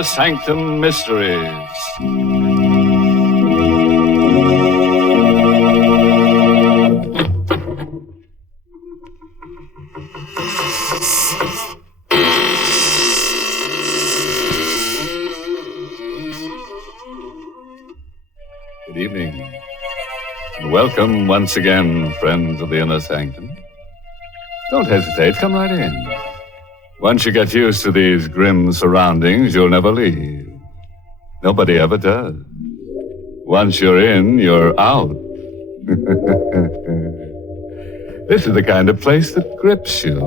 Inner Sanctum Mysteries. Good evening. Welcome once again, friends of the Inner Sanctum. Don't hesitate, come right in. Once you get used to these grim surroundings, you'll never leave. Nobody ever does. Once you're in, you're out. This is the kind of place that grips you.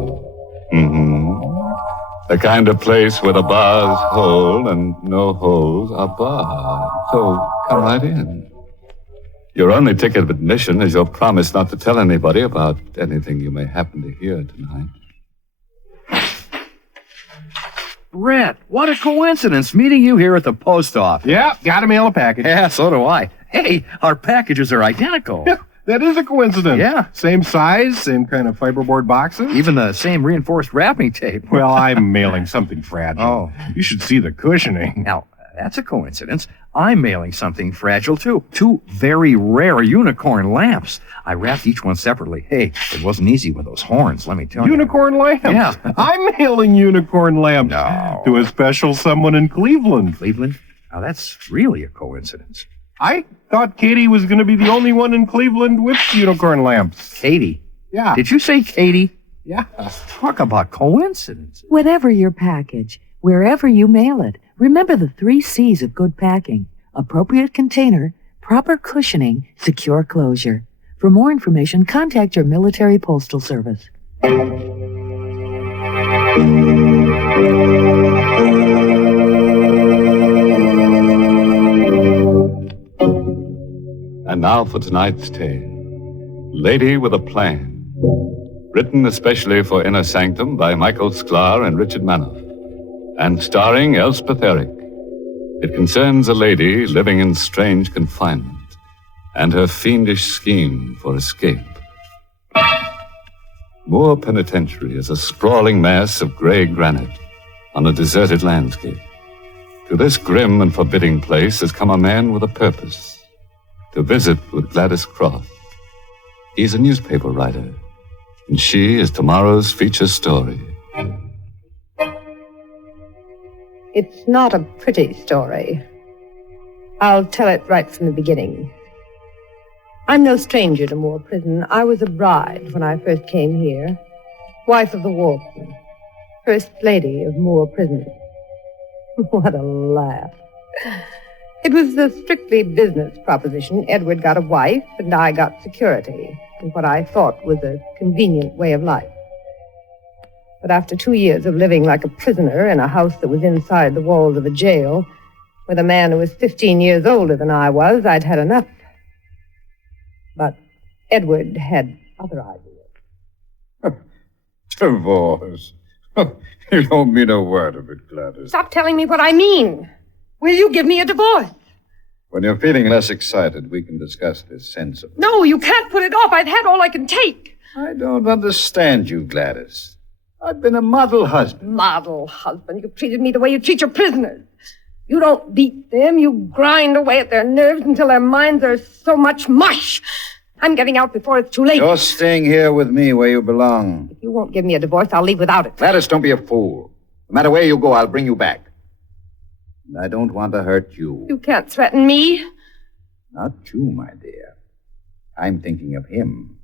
The kind of place where the bars hold and no holes are barred. So come right in. Your only ticket of admission is your promise not to tell anybody about anything you may happen to hear tonight. Red, what a coincidence meeting you here at the post office. Yeah, gotta mail a package. Yeah, so do I. Hey, our packages are identical. Yeah, that is a coincidence. Yeah. Same size, same kind of fiberboard boxes. Even the same reinforced wrapping tape. Well, I'm mailing something fragile. Oh. You should see the cushioning. Now, that's a coincidence. I'm mailing something fragile, too. 2 very rare unicorn lamps. I wrapped each one separately. Hey, it wasn't easy with those horns, let me tell you. Unicorn lamps? Yeah. I'm mailing unicorn lamps No. to a special someone in Cleveland. Cleveland? Now, that's really a coincidence. I thought Katie was going to be the only one in Cleveland with unicorn lamps. Katie? Yeah. Did you say Katie? Yeah. Talk about coincidence. Whatever your package, wherever you mail it, remember the 3 C's of good packing: appropriate container, proper cushioning, secure closure. For more information, contact your military postal service. And now for tonight's tale. Lady with a Plan. Written especially for Inner Sanctum by Michael Sklar and Richard Manoff. And starring Elspeth Eric. It concerns a lady living in strange confinement and her fiendish scheme for escape. Moore Penitentiary is a sprawling mass of gray granite on a deserted landscape. To this grim and forbidding place has come a man with a purpose: to visit with Gladys Cross. He's a newspaper writer, and she is tomorrow's feature story. It's not a pretty story. I'll tell it right from the beginning. I'm no stranger to Moore Prison. I was a bride when I first came here, wife of the warden, first lady of Moore Prison. What a laugh. It was a strictly business proposition. Edward got a wife, and I got security, in what I thought was a convenient way of life. But after 2 years of living like a prisoner in a house that was inside the walls of a jail, with a man who was 15 years older than I was, I'd had enough. But Edward had other ideas. Divorce. You don't mean a word of it, Gladys. Stop telling me what I mean. Will you give me a divorce? When you're feeling less excited, we can discuss this sensibly. No, you can't put it off. I've had all I can take. I don't understand you, Gladys. I've been a model husband. Model husband. You've treated me the way you treat your prisoners. You don't beat them. You grind away at their nerves until their minds are so much mush. I'm getting out before it's too late. You're staying here with me where you belong. If you won't give me a divorce, I'll leave without it. Gladys, don't be a fool. No matter where you go, I'll bring you back. And I don't want to hurt you. You can't threaten me. Not you, my dear. I'm thinking of him.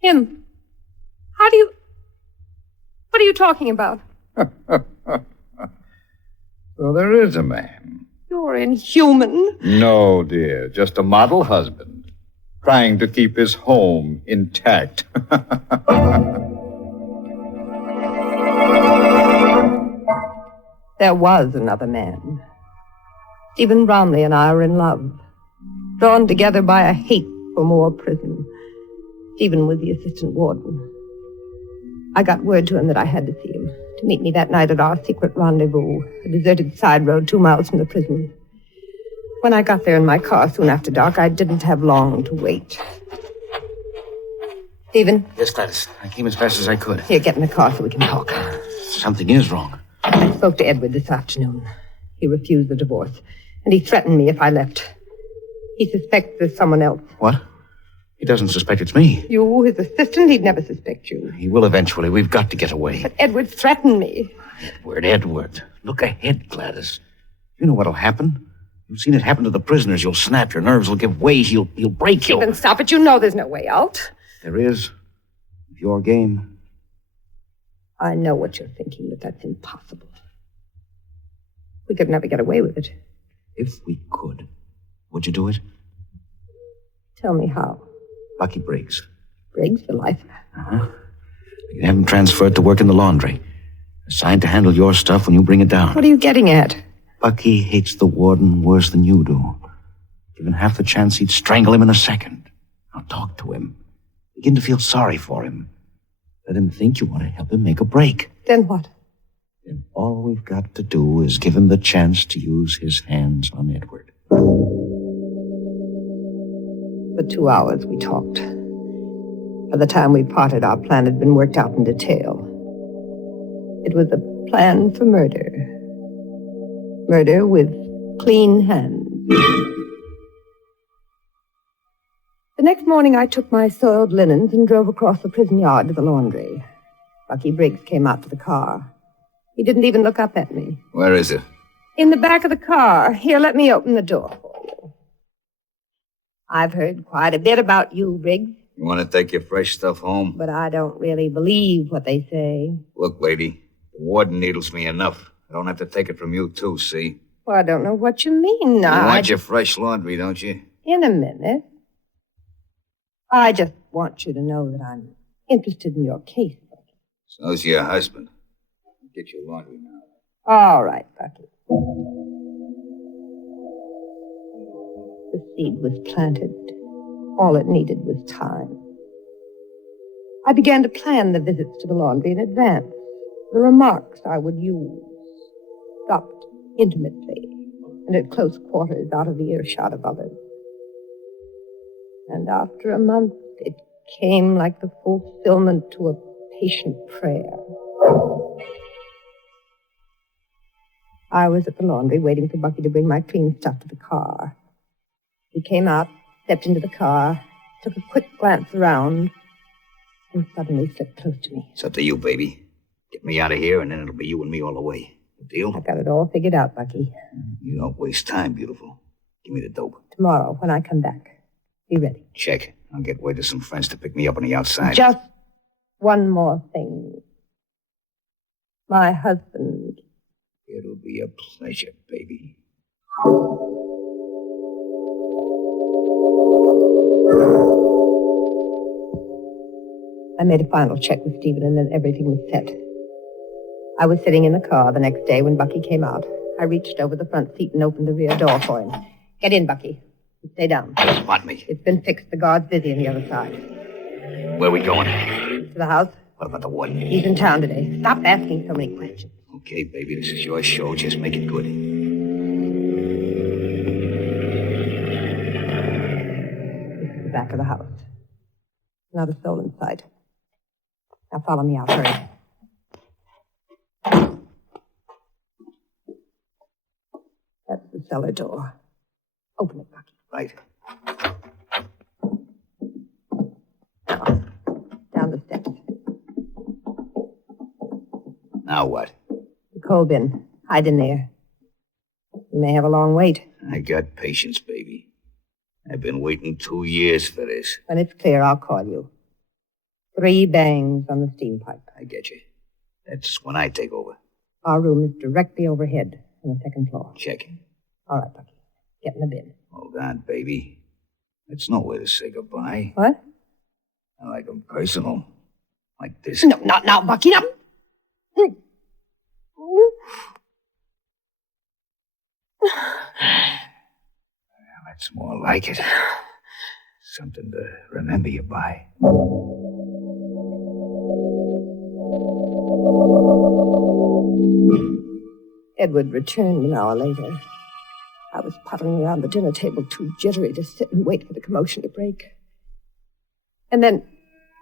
Him? What are you talking about? So there is a man. You're inhuman. No, dear. Just a model husband. Trying to keep his home intact. There was another man. Stephen Bromley and I were in love, drawn together by a hate for Moore Prison. Stephen was the assistant warden. I got word to him that I had to see him, to meet me that night at our secret rendezvous, a deserted side road 2 miles from the prison. When I got there in my car soon after dark, I didn't have long to wait. Stephen? Yes, Gladys. I came as fast as I could. Here, get in the car so we can talk. Something is wrong. I spoke to Edward this afternoon. He refused the divorce, and he threatened me if I left. He suspects there's someone else. What? He doesn't suspect it's me. You, his assistant, he'd never suspect you. He will eventually. We've got to get away. But Edward threatened me. Edward. Look ahead, Gladys. You know what'll happen. You've seen it happen to the prisoners. You'll snap. Your nerves will give way. He'll break you. Then stop it. You know there's no way out. There is. It's your game. I know what you're thinking, but that's impossible. We could never get away with it. If we could, would you do it? Tell me how. Bucky Briggs. Briggs for life. Uh-huh. You can have him transferred to work in the laundry. Assigned to handle your stuff when you bring it down. What are you getting at? Bucky hates the warden worse than you do. Given half the chance, he'd strangle him in a second. Now talk to him. Begin to feel sorry for him. Let him think you want to help him make a break. Then what? Then all we've got to do is give him the chance to use his hands on Edward. For 2 hours we talked. By the time we parted, our plan had been worked out in detail. It was a plan for murder. Murder with clean hands. The next morning, I took my soiled linens and drove across the prison yard to the laundry. Bucky Briggs came out to the car. He didn't even look up at me. Where is it? In the back of the car. Here, let me open the door for you. I've heard quite a bit about you, Briggs, You want to take your fresh stuff home? but I don't really believe what they say. Look, lady, the warden needles me enough. I don't have to take it from you, too, see? Well, I don't know what you mean. You want your fresh laundry, don't you? In a minute. I just want you to know that I'm interested in your case, Bucky. So's your husband. Get your laundry now. All right, Bucky. The seed was planted. All it needed was time. I began to plan the visits to the laundry in advance. The remarks I would use, stopped intimately and at close quarters out of the earshot of others. And after a month, it came like the fulfillment to a patient prayer. I was at the laundry waiting for Bucky to bring my clean stuff to the car. He came out, stepped into the car, took a quick glance around, and suddenly slipped close to me. It's up to you, baby. Get me out of here, and then it'll be you and me all the way. Deal? I've got it all figured out, Bucky. You don't waste time, beautiful. Give me the dope. Tomorrow, when I come back, be ready. Check. I'll get word to some friends to pick me up on the outside. Just one more thing. My husband. It'll be a pleasure, baby. I made a final check with Stephen, and then everything was set. I was sitting in the car the next day when Bucky came out. I reached over the front seat and opened the rear door for him. Get in, Bucky. Stay down. Don't want me. It's been fixed. The guard's busy on the other side. Where we going? To the house? What about the warden? He's in town today. Stop asking so many questions. Okay, baby, this is your show. Just make it good. This is the back of the house. Not a soul in sight. Now follow me out. Hurry. That's the cellar door. Open it, Bucky. Right. Now, down the steps. Now what? The coal bin. Hide in there. You may have a long wait. I got patience, baby. I've been waiting 2 years for this. When it's clear, I'll call you. 3 bangs on the steam pipe. I get you. That's when I take over. Our room is directly overhead on the second floor. Check. All right, Bucky. Get in the bin. Hold on, baby. It's no way to say goodbye. What? I like them personal. Like this. No, not now, Bucky. No. That's more like it. Something to remember you by. Edward returned an hour later. I was puttering around the dinner table, too jittery to sit and wait for the commotion to break. And then,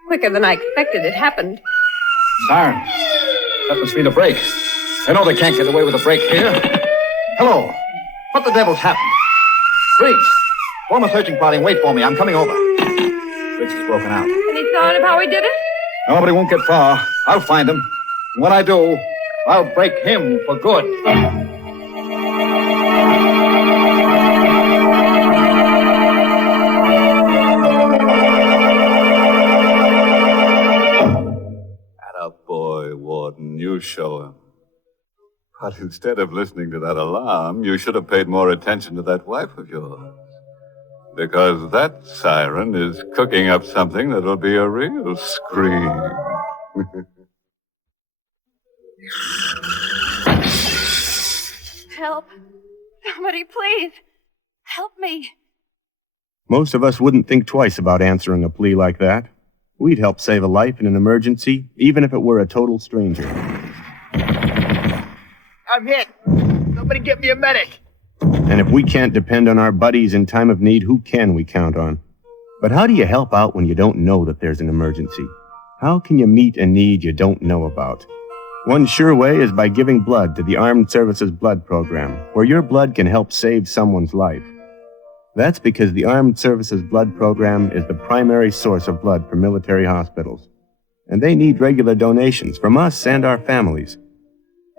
quicker than I expected, it happened. Siren. That must be the break. I know they can't get away with a break here. Hello. What the devil's happened? Briggs, form a searching party and wait for me. I'm coming over. Briggs is broken out. Any thought of how he did it? Nobody won't get far. I'll find him. And when I do, I'll break him for good. Boy, Warden, you show him. But instead of listening to that alarm, you should have paid more attention to that wife of yours. Because that siren is cooking up something that'll be a real scream. Help. Somebody, please. Help me. Most of us wouldn't think twice about answering a plea like that. We'd help save a life in an emergency, even if it were a total stranger. I'm hit. Somebody get me a medic. And if we can't depend on our buddies in time of need, who can we count on? But how do you help out when you don't know that there's an emergency? How can you meet a need you don't know about? One sure way is by giving blood to the Armed Services Blood Program, where your blood can help save someone's life. That's because the Armed Services Blood Program is the primary source of blood for military hospitals. And they need regular donations from us and our families.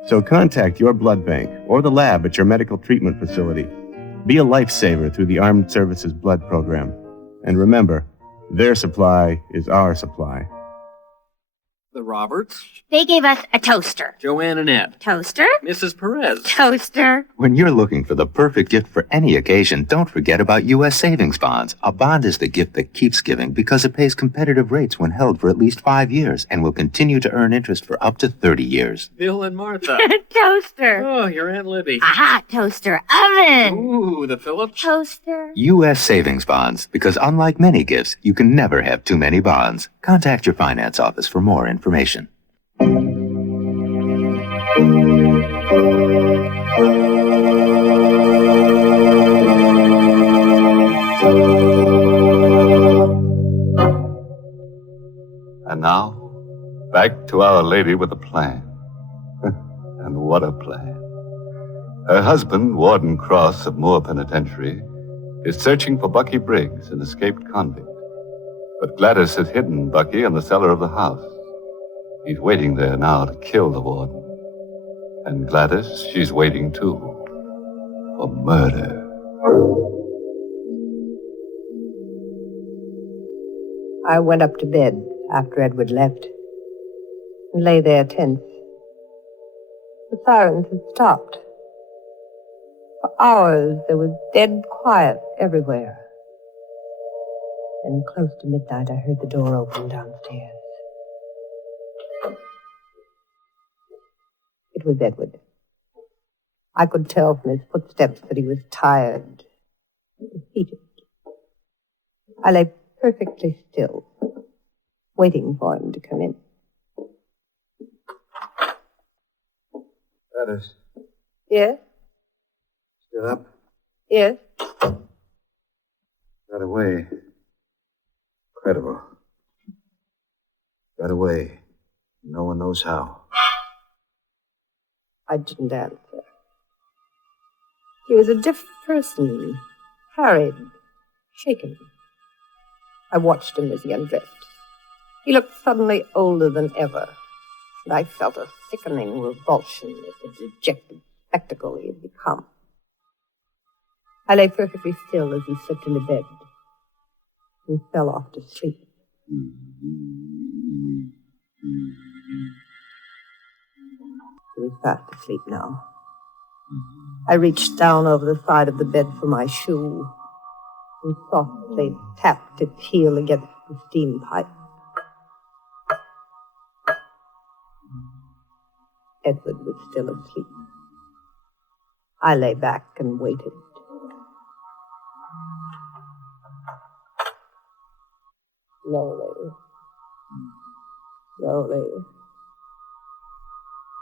So contact your blood bank or the lab at your medical treatment facility. Be a lifesaver through the Armed Services Blood Program. And remember, their supply is our supply. The Roberts, They gave us a toaster. Joanne and Ed, Toaster? Mrs. Perez. Toaster. When you're looking for the perfect gift for any occasion, don't forget about U.S. savings bonds. A bond is the gift that keeps giving because it pays competitive rates when held for at least 5 years and will continue to earn interest for up to 30 years. Bill and Martha. Toaster. Oh, your Aunt Libby. A hot toaster oven. Ooh, the Phillips. Toaster. U.S. savings bonds, because unlike many gifts, you can never have too many bonds. Contact your finance office for more information. And now, back to Our Lady with a plan. And what a plan. Her husband, Warden Cross of Moore Penitentiary, is searching for Bucky Briggs, an escaped convict. But Gladys has hidden Bucky in the cellar of the house. He's waiting there now to kill the warden. And Gladys, she's waiting too. For murder. I went up to bed after Edward left and lay there tense. The sirens had stopped. For hours, there was dead quiet everywhere. Then close to midnight, I heard the door open downstairs. It was Edward. I could tell from his footsteps that he was tired and defeated. I lay perfectly still, waiting for him to come in. Gladys, Yes? still up? Yes? Got away. Incredible. Got away. No one knows how. I didn't answer. He was a different person, harried, shaken. I watched him as he undressed. He looked suddenly older than ever, and I felt a sickening revulsion at the dejected spectacle he had become. I lay perfectly still as he slipped into bed and fell off to sleep. He was fast asleep now. I reached down over the side of the bed for my shoe and softly tapped its heel against the steam pipe. Edward was still asleep. I lay back and waited. Slowly, slowly,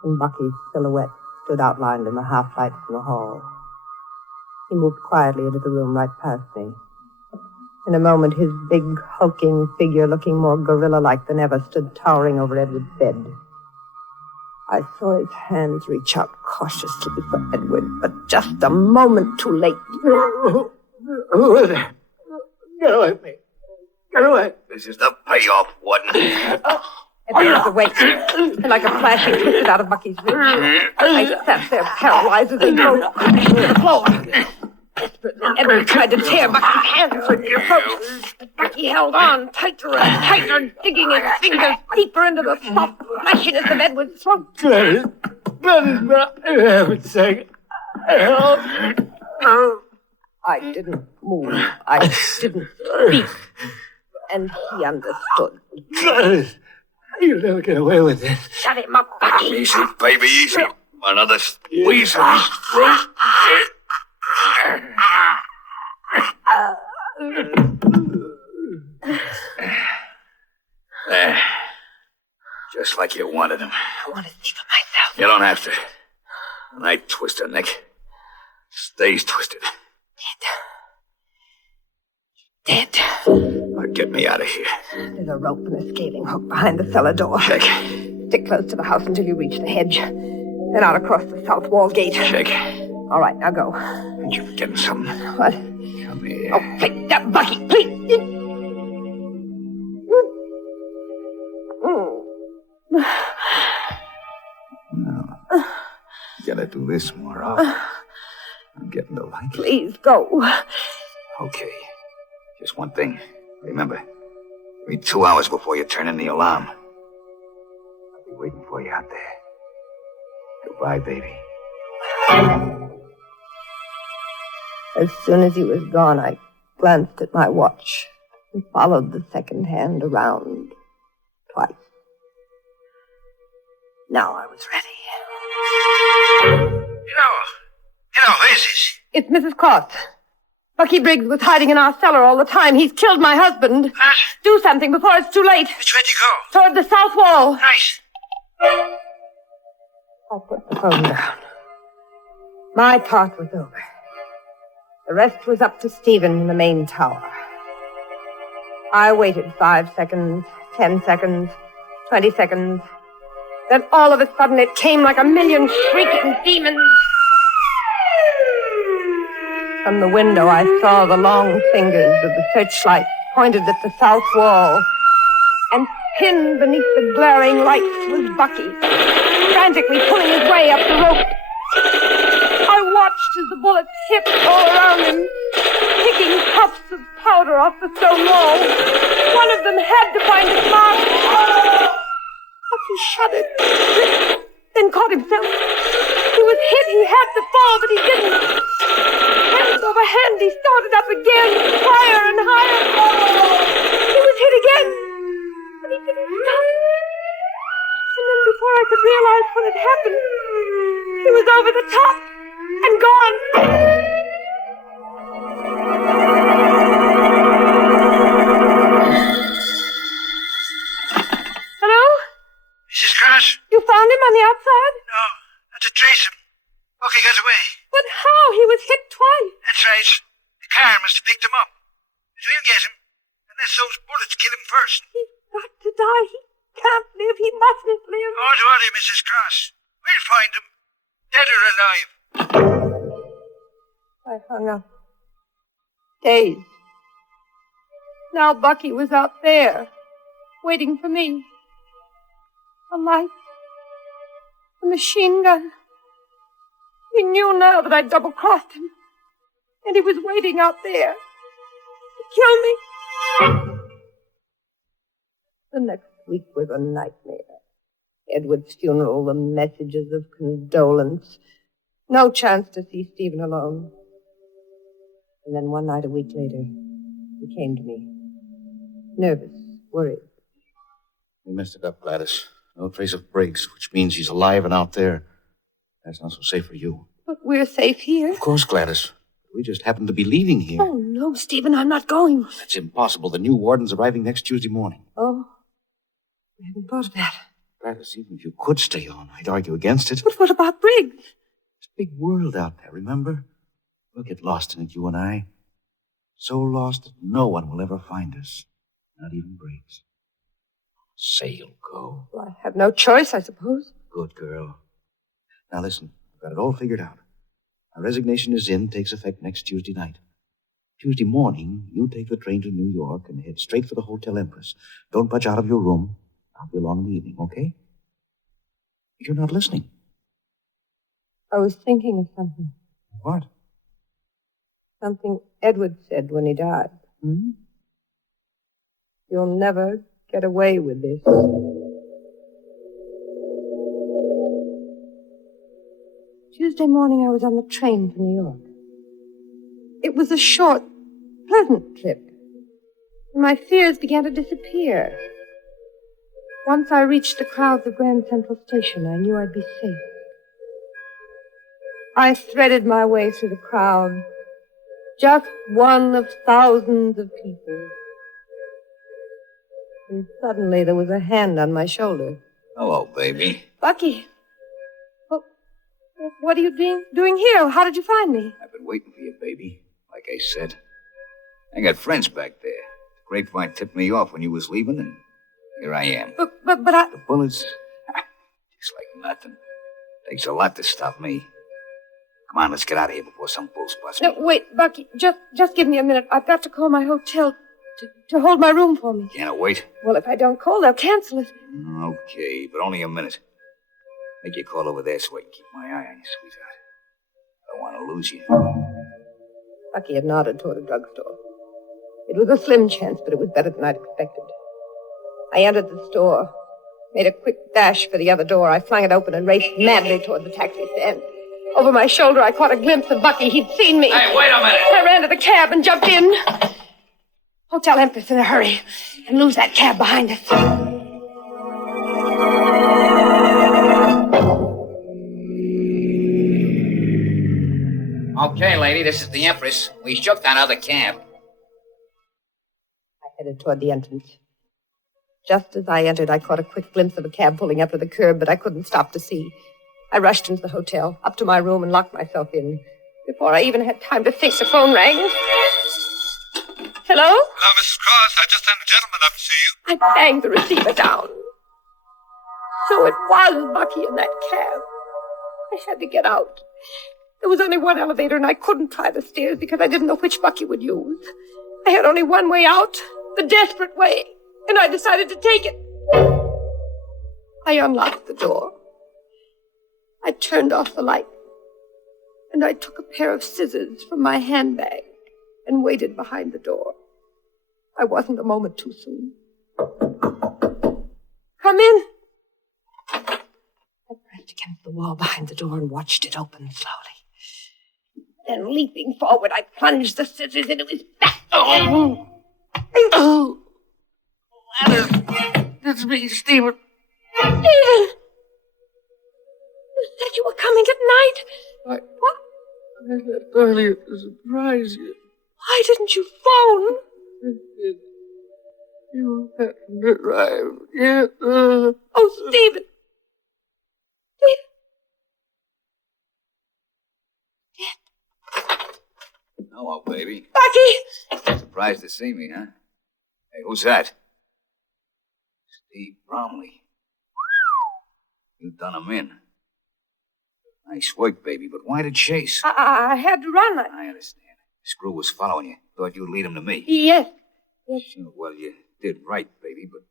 and Bucky's silhouette stood outlined in the half-light from the hall. He moved quietly into the room right past me. In a moment, his big, hulking figure, looking more gorilla-like than ever, stood towering over Edward's bed. I saw his hands reach out cautiously for Edward, but just a moment too late. Who is it? Get away from me. Get away. This is the payoff, Warden. Edward was awake, and like a flash, he twisted out of Bucky's reach. I sat there paralyzed as they drove to the floor. Edward tried to tear Bucky's hands from the approach, but Bucky held on tighter and tighter, digging his fingers deeper into the soft fleshiness of Edward's throat. Gladys, for heaven's sake, help. I didn't move. I didn't speak. And he understood. Gladys, you'll never get away with this. Shut him up, Bucky. Easy, baby, easy. Another squeeze of his throat. There. Just like you wanted him. I want to see for myself. You don't have to. When I twist her neck, stays twisted. Dead. Now get me out of here. There's a rope and a scaling hook behind the cellar door. Check. Stick close to the house until you reach the hedge. Then out across the south wall gate. Check. All right, now go. You're forgetting something. What? Come here. Oh, take that, Bucky, please. No. You gotta do this more often. I'm getting to like it. Please, go. Okay. Just one thing. Remember, give me 2 hours before you turn in the alarm. I'll be waiting for you out there. Goodbye, baby. As soon as he was gone, I glanced at my watch and followed the second hand around twice. Now I was ready. Who is this? It's Mrs. Cross. Bucky Briggs was hiding in our cellar all the time. He's killed my husband. What? Do something before it's too late. Which way to go? Toward the south wall. Nice. I put the phone down. My part was over. The rest was up to Stephen in the main tower. I waited 5 seconds, 10 seconds, 20 seconds. Then all of a sudden it came like a million shrieking demons. From the window I saw the long fingers of the searchlight pointed at the south wall. And pinned beneath the glaring lights was Bucky, frantically pulling his way up the rope. I watched as the bullets hit all around him, picking puffs of powder off the stone wall. One of them had to find his mark. Bucky shuddered, then caught himself. He was hit. He had to fall, but he didn't. Hand over hand, he started up again, higher and higher. He was hit again, but he didn't stop. And then before I could realize what had happened, he was over the top and gone. Hello? Mrs. Cross? You found him on the outside? No, not to trace him. Okay, got away. But how? He was hit twice. That's right. The car must have picked him up. But we'll get him. Unless those bullets kill him first. He's got to die. He can't live. He mustn't live. Don't worry, Mrs. Cross. We'll find him. Dead or alive. I hung up. Dazed. Now Bucky was out there, waiting for me. A light. A machine gun. He knew now that I'd double-crossed him. And he was waiting out there to kill me. The next week was a nightmare. Edward's funeral, the messages of condolence. No chance to see Stephen alone. And then one night a week later, he came to me. Nervous, worried. We messed it up, Gladys. No trace of Briggs, which means he's alive and out there. That's not so safe for you. But we're safe here. Of course, Gladys. We just happen to be leaving here. Oh, no, Stephen, I'm not going. That's impossible. The new warden's arriving next Tuesday morning. Oh, I hadn't thought of that. Gladys, even if you could stay on, I'd argue against it. But what about Briggs? There's a big world out there, remember? We'll get lost in it, you and I. So lost that no one will ever find us. Not even Briggs. Say you'll go. Well, I have no choice, I suppose. Good girl. Now listen, I've got it all figured out. My resignation is in, takes effect next Tuesday night. Tuesday morning, you take the train to New York and head straight for the Hotel Empress. Don't budge out of your room. I'll be along in the evening, okay? You're not listening. I was thinking of something. What? Something Edward said when he died. Hmm? You'll never get away with this. Tuesday morning, I was on the train to New York. It was a short, pleasant trip. My fears began to disappear. Once I reached the crowds of Grand Central Station, I knew I'd be safe. I threaded my way through the crowd, just one of thousands of people. And suddenly there was a hand on my shoulder. Hello, baby. Bucky. What are you doing here? How did you find me? I've been waiting for you, baby. Like I said. I got friends back there. The grapevine tipped me off when you was leaving, and here I am. But I... The bullets, just like nothing. Takes a lot to stop me. Come on, let's get out of here before some bulls bust me. No, wait, Bucky. Just give me a minute. I've got to call my hotel to hold my room for me. Can't I wait? Well, if I don't call, they'll cancel it. Okay, but only a minute. Make your call over there so I can keep my eye on you, sweetheart. I don't want to lose you. Bucky had nodded toward a drugstore. It was a slim chance, but it was better than I'd expected. I entered the store, made a quick dash for the other door. I flung it open and raced madly toward the taxi stand. Over my shoulder, I caught a glimpse of Bucky. He'd seen me. Hey, wait a minute! I ran to the cab and jumped in. Hotel Empress in a hurry, and lose that cab behind us. Okay, lady, this is the Empress. We shook that other cab. I headed toward the entrance. Just as I entered, I caught a quick glimpse of a cab pulling up to the curb, but I couldn't stop to see. I rushed into the hotel, up to my room, and locked myself in. Before I even had time to think, the phone rang. Hello? Hello, Mrs. Cross. I just had a gentleman up to see you. I banged the receiver down. So it was Bucky in that cab. I had to get out. There was only one elevator, and I couldn't try the stairs because I didn't know which Bucky would use. I had only one way out, the desperate way, and I decided to take it. I unlocked the door. I turned off the light, and I took a pair of scissors from my handbag and waited behind the door. I wasn't a moment too soon. Come in. I pressed against the wall behind the door and watched it open slowly. Then, leaping forward, I plunged the scissors into his back. Oh! That's me, Stephen. Stephen! You said you were coming at night. What? I left earlier to surprise you. Why didn't you phone? You hadn't arrived yet. Oh, Stephen. Hello, baby. Bucky! Surprised to see me, huh? Hey, who's that? Steve Bromley. You done him in. Nice work, baby, but why the chase? I had to run. I understand. Screw was following you. Thought you'd lead him to me. Yes. Sure, well, you did right, baby, but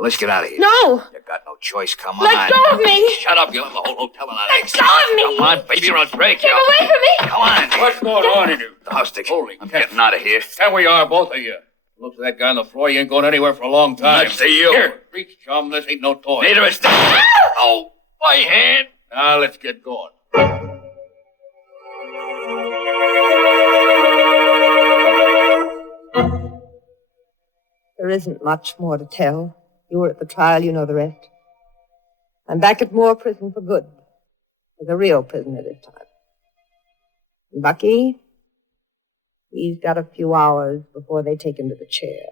let's get out of here. No! You got no choice. Come Let on. go of me! Shut up. You'll have the whole hotel on that Let go of me! Come on, baby, or I'll break you. Get away from me! Come on. What's going on in here? The house stick. Holy I'm cow. getting out of here. There we are, both of you. Looks like that guy on the floor. You ain't going anywhere for a long time. Let's see you. Here, reach, chum. This ain't no toy. Neither is that. Oh, my hand. Now, let's get going. There isn't much more to tell. You were at the trial, you know the rest. I'm back at Moore Prison for good. As a real prisoner this time. And Bucky, he's got a few hours before they take him to the chair.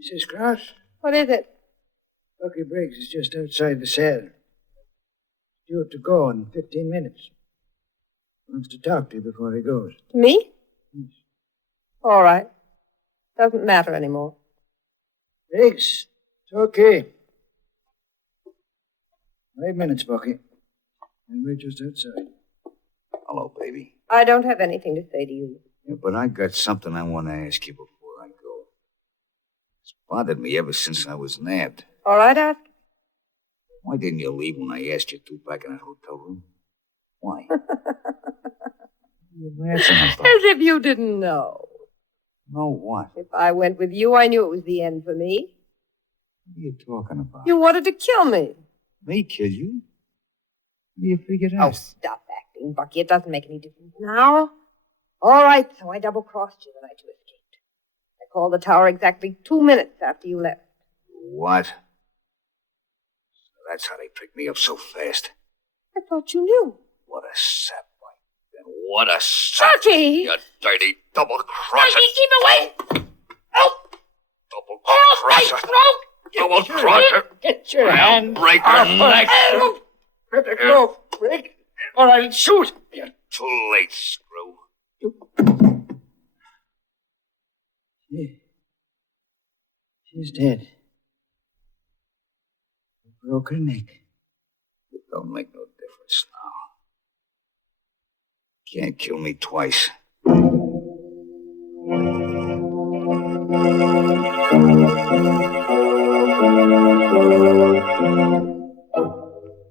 Mrs. Cross, What is it? Bucky Briggs is just outside the cell. Due to go in 15 minutes. Wants to talk to you before he goes. To me? Yes. All right. Doesn't matter anymore. Riggs, it's okay. 5 minutes, Sparky. And we're just outside. Hello, baby. I don't have anything to say to you. Yeah, but I got something I want to ask you before I go. It's bothered me ever since I was nabbed. All right, ask. Why didn't you leave when I asked you to back in that hotel room? Why? You're laughing about. As if you didn't know. No, what? If I went with you, I knew it was the end for me. What are you talking about? You wanted to kill me. Me kill you? What do you figured Oh, out? stop acting, Bucky. It doesn't make any difference now. All right, so I double-crossed you the night you escaped. I called the tower exactly 2 minutes after you left. What? So that's how they picked me up so fast. I thought you knew. What a sap. Then what a sap. Bucky! You dirty double-crosser. Bucky, keep away! Help! Double-crosser. throat! Double-crosser. Get your hand Break your neck. Let it go, Rick, or I'll shoot. You're too late, screw. She's dead. Broke her neck. It don't make no difference now. Can't kill me twice.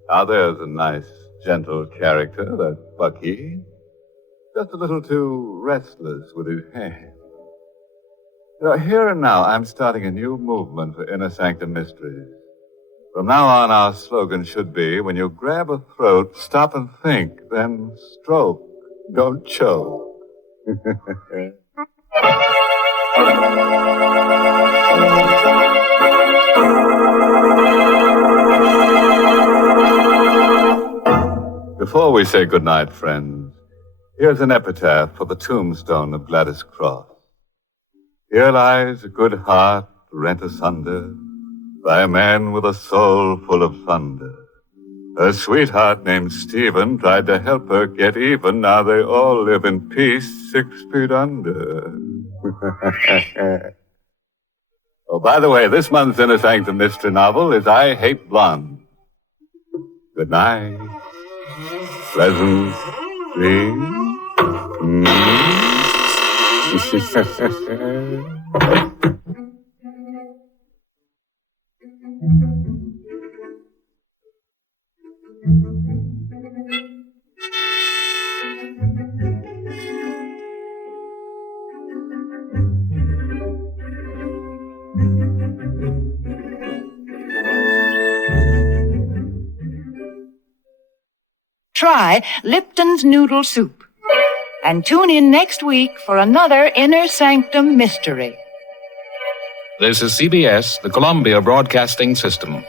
Now there's a nice, gentle character, that Bucky. Just a little too restless with his hands. Here and now, I'm starting a new movement for Inner Sanctum Mysteries. From now on, our slogan should be, when you grab a throat, stop and think, then stroke, don't choke. Before we say goodnight, friends, here's an epitaph for the tombstone of Gladys Cross. Here lies a good heart rent asunder by a man with a soul full of thunder. Her sweetheart named Stephen tried to help her get even. Now they all live in peace 6 feet under. Oh, by the way, this month's Inner Sanctum mystery novel is I Hate Blondes. Good night. Pleasant dreams. Try Lipton's Noodle Soup. And tune in next week for another Inner Sanctum mystery. This is CBS, the Columbia Broadcasting System.